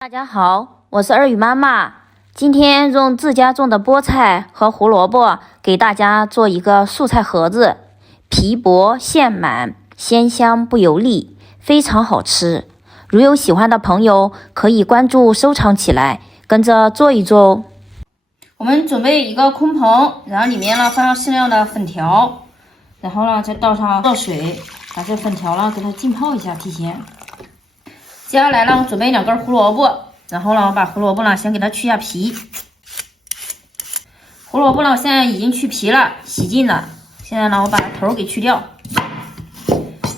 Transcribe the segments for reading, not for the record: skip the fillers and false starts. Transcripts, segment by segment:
大家好，我是二雨妈妈。今天用自家种的菠菜和胡萝卜给大家做一个素菜盒子，皮薄馅满，鲜香不油腻，非常好吃。如有喜欢的朋友，可以关注收藏起来，跟着做一做哦。我们准备一个空盆，然后里面呢放上适量的粉条，然后呢再倒上热水，把这粉条呢给它浸泡一下提前。接下来呢，我准备2根胡萝卜，然后呢，我把胡萝卜呢先给它去下皮。胡萝卜呢，我现在已经去皮了，洗净了。现在呢，我把头给去掉，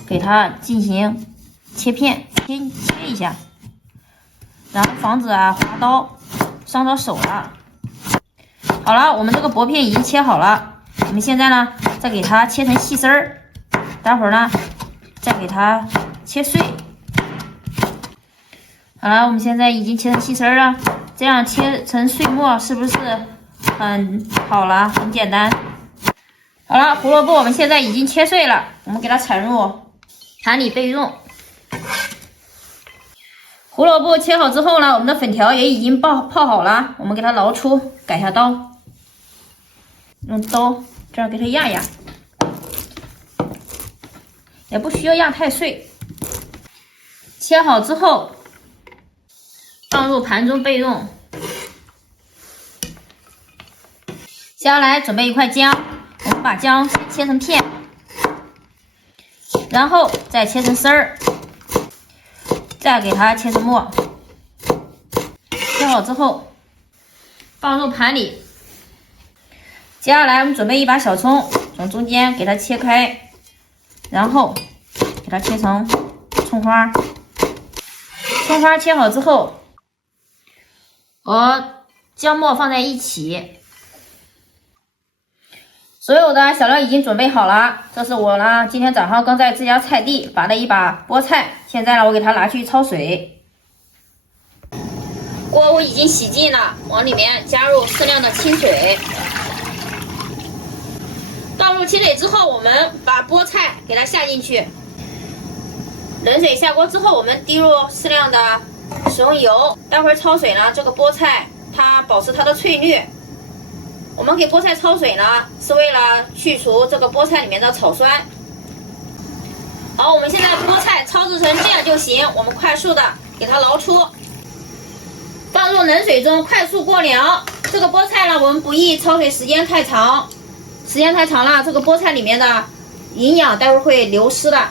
给它进行切片，切一下，然后防止滑刀伤到手了。好了，我们这个薄片已经切好了，我们现在呢再给它切成细丝儿，待会儿呢再给它切碎。好了，我们现在已经切成细丝了，这样切成碎末是不是很好了？很简单。好了，胡萝卜我们现在已经切碎了，我们给它铲入盘里备用。胡萝卜切好之后呢，我们的粉条也已经泡好了，我们给它捞出，改下刀，用刀这样给它压压，也不需要压太碎。切好之后放入盘中备用。接下来准备一块姜，我们把姜切成片，然后再切成丝儿，再给它切成末。切好之后放入盘里。接下来我们准备一把小葱，从中间给它切开，然后给它切成葱花。葱花切好之后和姜末放在一起，所有的小料已经准备好了。这是我呢今天早上刚在自家菜地拔的一把菠菜，现在呢我给它拿去焯水。锅我已经洗净了，往里面加入适量的清水。倒入清水之后，我们把菠菜给它下进去。冷水下锅之后，我们滴入适量的食用油，待会儿焯水呢，这个菠菜它保持它的翠绿。我们给菠菜焯水呢，是为了去除这个菠菜里面的草酸。好，我们现在菠菜焯制成这样就行，我们快速的给它捞出，放入冷水中快速过凉。这个菠菜呢，我们不宜焯水时间太长，时间太长了，这个菠菜里面的营养待会儿会流失的。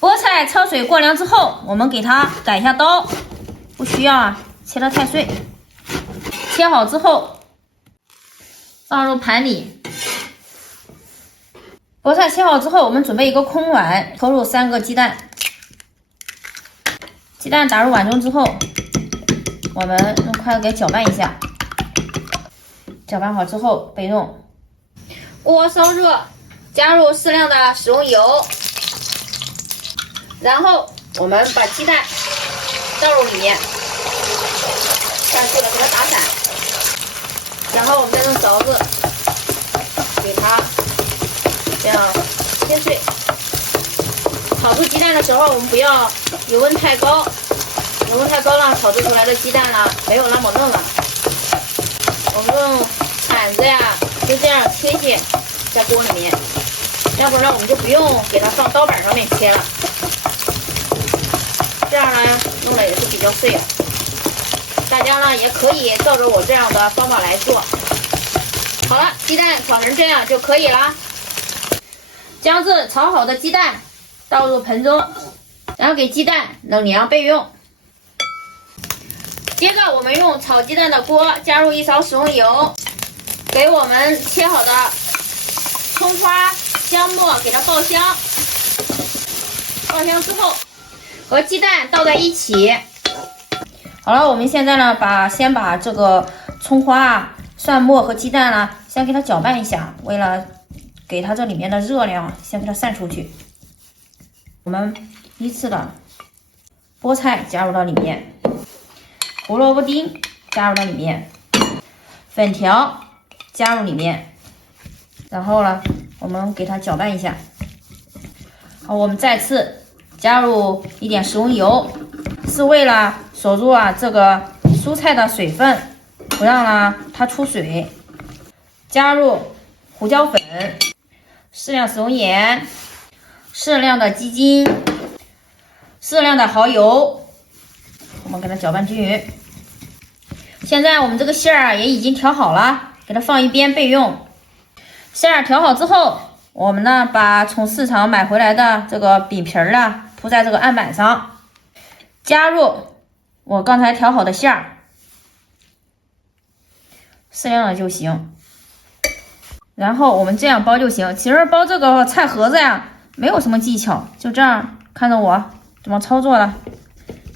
菠菜焯水过凉之后，我们给它改一下刀，不需要切得太碎。切好之后放入盘里。菠菜切好之后，我们准备一个空碗，投入3个鸡蛋。鸡蛋打入碗中之后，我们用筷子给搅拌一下。搅拌好之后备用。锅烧热，加入适量的食用油。然后我们把鸡蛋倒入里面，下去了给它打散，然后我们再用勺子给它这样切碎。炒制鸡蛋的时候，我们不要油温太高，油温太高了，炒制出来的鸡蛋呢没有那么嫩了。我们用铲子呀，就这样切切在锅里面，待会儿呢我们就不用给它放刀板上面切了。这样呢弄的也是比较碎啊。大家呢也可以照着我这样的方法来做。好了，鸡蛋炒成这样就可以了。将至炒好的鸡蛋倒入盆中，然后给鸡蛋冷凉备用。接着我们用炒鸡蛋的锅加入1勺食用油，给我们切好的葱花、姜末给它爆香。爆香之后和鸡蛋倒在一起。好了，我们现在呢先把这个葱花、蒜末和鸡蛋呢先给它搅拌一下，为了给它这里面的热量先给它散出去。我们依次的菠菜加入到里面，胡萝卜丁加入到里面，粉条加入里面，然后呢我们给它搅拌一下。好，我们再次加入一点食用油，是为了锁住这个蔬菜的水分，不让它出水。加入胡椒粉，适量食用盐，适量的鸡精，适量的蚝油，我们给它搅拌均匀。现在我们这个馅儿也已经调好了，给它放一边备用。馅儿调好之后，我们呢把从市场买回来的这个饼皮儿铺在这个案板上，加入我刚才调好的馅儿，适量的就行。然后我们这样包就行。其实包这个菜盒子没有什么技巧，就这样看着我怎么操作了，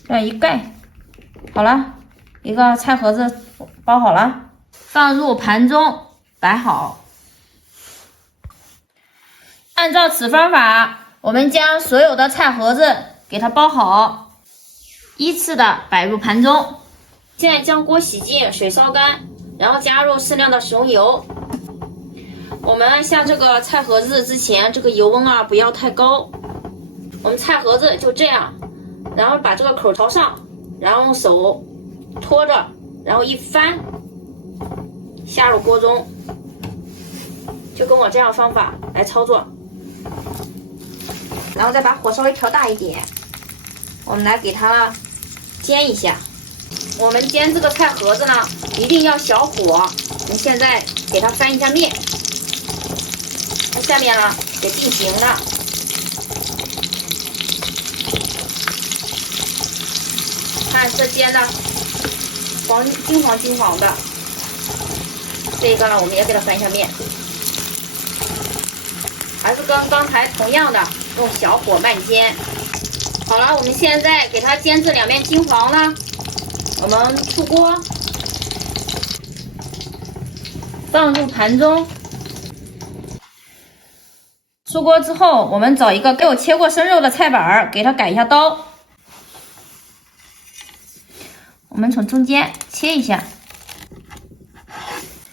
这样一盖，好了，一个菜盒子包好了，放入盘中摆好。按照此方法，我们将所有的菜盒子给它包好，依次的摆入盘中。现在将锅洗净，水烧干，然后加入适量的食用油。我们下这个菜盒子之前，这个油温不要太高。我们菜盒子就这样，然后把这个口朝上，然后用手托着，然后一翻，下入锅中，就跟我这样方法来操作。然后再把火稍微调大一点，我们来给它煎一下。我们煎这个菜盒子呢，一定要小火。我们现在给它翻一下面，它下面呢也定型了。看这煎的金黄的，这个呢我们也给它翻一下面，还是跟刚才同样的用小火慢煎。好了，我们现在给它煎至两面金黄了，我们出锅，放入盘中。出锅之后，我们找一个没有切过生肉的菜板，给它改一下刀。我们从中间切一下。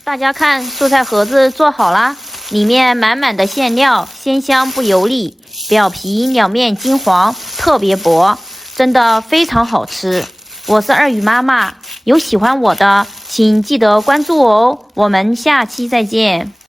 大家看，蔬菜盒子做好啦，里面满满的馅料，鲜香不油腻，表皮两面金黄，特别薄，真的非常好吃。我是二鱼妈妈，有喜欢我的，请记得关注我哦。我们下期再见。